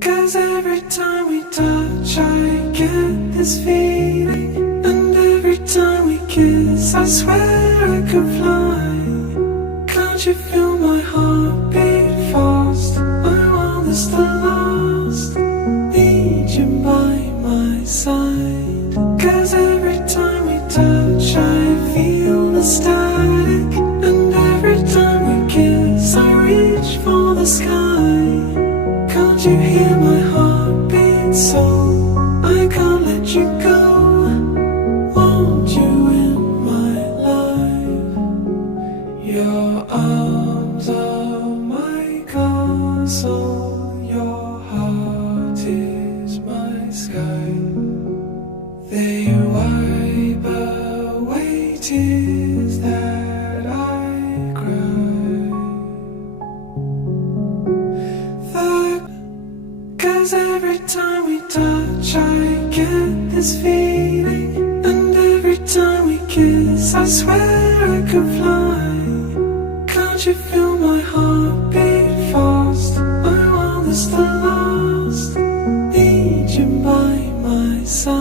'Cause every time we touch I get this feeling, and every time we kiss I swear I could fly. Can't you feel my heart beat fast? I want this to last, need you by my side. 'Cause every time we touch I feel the static, and every time we kiss I reach for the sky. Can't you hear my heartbeat so I can't let you go? Want you in my life. Your arms are my castle, your heart is my sky. They wipe away tears that I cry. 'Cause every time we touch I get this feeling, and every time we kiss I swear I could fly. Can't you feel my heart beat fast? I want this to last, need you by my side.